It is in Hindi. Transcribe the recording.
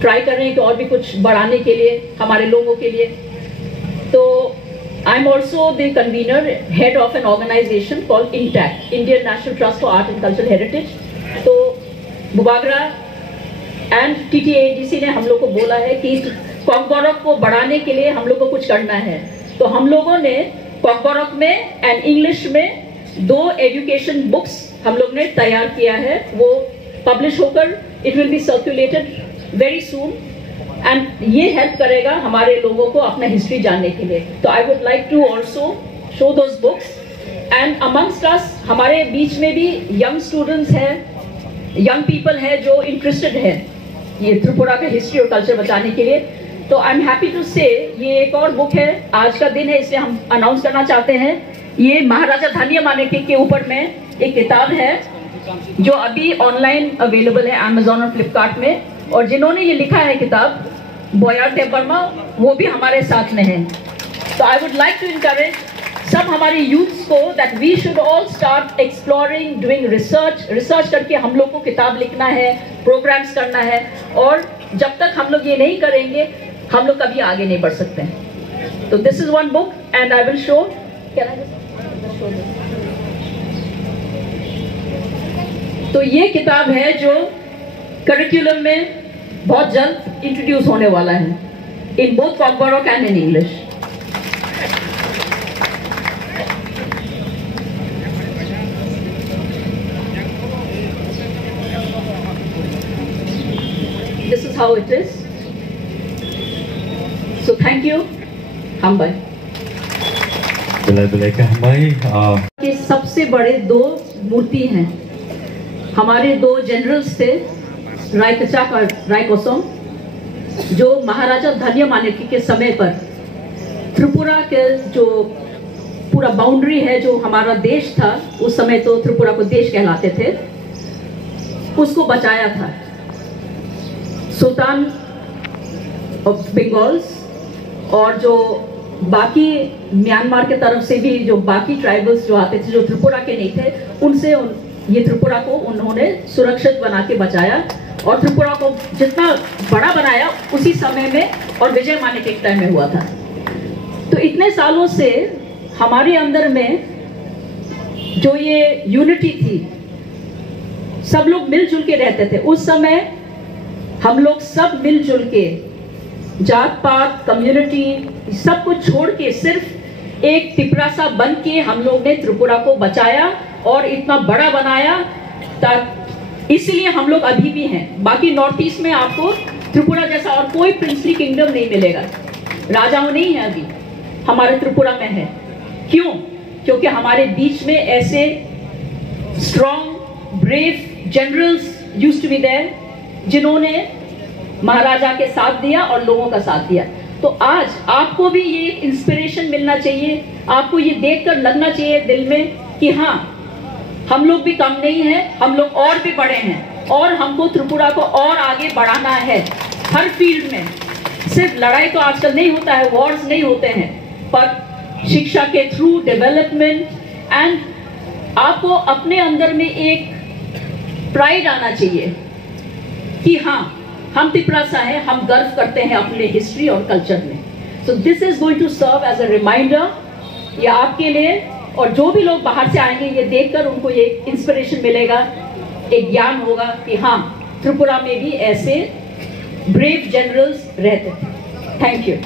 ट्राई कर रहे हैं कि और भी कुछ बढ़ाने के लिए हमारे लोगों के लिए। तो I am also the convener, head of an organisation called INTACH, Indian National Trust for Art and Cultural Heritage. तो बुबागरा एंड TTADC ने हम लोग को बोला है कि कॉकबोरोक को बढ़ाने के लिए हम लोग को कुछ करना है। तो हम लोगों ने कॉकबोरोक में एंड इंग्लिश में 2 एजुकेशन बुक्स हम लोग ने तैयार किया है। वो पब्लिश होकर it will be circulated very soon and ये हेल्प करेगा हमारे लोगों को अपना हिस्ट्री जानने के लिए। तो I would like to also show those books and amongst us, हमारे बीच में भी यंग स्टूडेंट्स हैं, यंग पीपल है जो इंटरेस्टेड है ये त्रिपुरा का हिस्ट्री और कल्चर बचाने के लिए। तो आई एम हैप्पी टू से ये एक और बुक है, आज का दिन है इसलिए हम अनाउंस करना चाहते हैं। ये महाराजा धन्य मानेके के ऊपर में एक किताब है जो अभी ऑनलाइन अवेलेबल है अमेजोन और फ्लिपकार्ट में, और जिन्होंने ये लिखा है किताब बोयार देवर्मा, वो भी हमारे साथ में है। तो I would like to encourage सब हमारे यूथ्स को that we should all start exploring, doing research करके हम लोग को किताब लिखना है, प्रोग्राम्स करना है, और जब तक हम लोग ये नहीं करेंगे हम लोग कभी आगे नहीं बढ़ सकते हैं। तो this is one book and I will show, can I just show this? तो ये किताब है जो करिकुलम में बहुत जल्द इंट्रोड्यूस होने वाला है in both Kokborok and in English. This is how it is. So thank you, Hambai. के सबसे बड़े 2 मूर्ति हैं, हमारे 2 जनरल्स थे, रायकचाक और रायकोसम, जो महाराजा धन्य मानेके के समय पर त्रिपुरा के जो पूरा बाउंड्री है, जो हमारा देश था उस समय, तो त्रिपुरा को देश कहलाते थे, उसको बचाया था। सुल्तान ऑफ बंगाल्स और जो बाकी म्यांमार के तरफ से भी जो बाकी ट्राइबल्स जो आते थे, जो त्रिपुरा के नहीं थे, उनसे ये त्रिपुरा को उन्होंने सुरक्षित बना के बचाया और त्रिपुरा को जितना बड़ा बनाया उसी समय में, और विजय मानेके के टाइम में हुआ था। तो इतने सालों से हमारे अंदर में जो ये यूनिटी थी, सब लोग मिलजुल के रहते थे। उस समय हम लोग सब मिलजुल के, जात पात, कम्युनिटी सब कुछ छोड़ के सिर्फ एक टिपरा सा बन के हम लोग ने त्रिपुरा को बचाया और इतना बड़ा बनाया, इसलिए हम लोग अभी भी हैं। बाकी नॉर्थ ईस्ट में आपको त्रिपुरा जैसा और कोई प्रिंसली किंगडम नहीं मिलेगा, राजाओं नहीं है, अभी हमारे त्रिपुरा में है। क्यों? क्योंकि हमारे बीच में ऐसे strong brave generals used to be there, जिन्होंने महाराजा के साथ दिया और लोगों का साथ दिया। तो आज आपको भी ये इंस्पिरेशन मिलना चाहिए, आपको ये देखकर लगना चाहिए दिल में कि हाँ, हम लोग भी कम नहीं हैं, हम लोग और भी बड़े हैं, और हमको त्रिपुरा को और आगे बढ़ाना है हर फील्ड में। सिर्फ लड़ाई तो आजकल नहीं होता है, वॉर्स नहीं होते हैं, पर शिक्षा के थ्रू डेवलपमेंट, एंड आपको अपने अंदर में एक प्राइड आना चाहिए कि हाँ, हम तिपरासा हैं, हम गर्व करते हैं अपने हिस्ट्री और कल्चर में। So this is going to serve as a reminder, ये आपके लिए, और जो भी लोग बाहर से आएंगे ये देखकर उनको ये इंस्पिरेशन मिलेगा, एक ज्ञान होगा कि हाँ, त्रिपुरा में भी ऐसे ब्रेव जनरल्स रहते थे। Thank you.